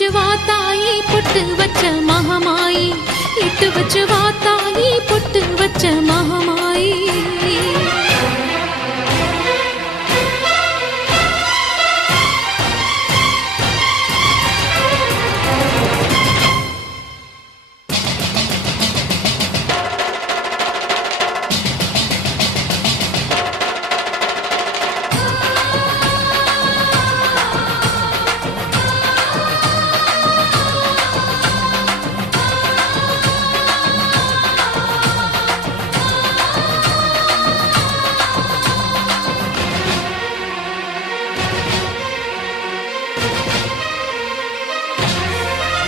வச்சு வா தாயி பொட்டு வச்ச மகமாயி, இட்டு வச்சு வா தாயி பொட்டு வச்ச மகமாயி.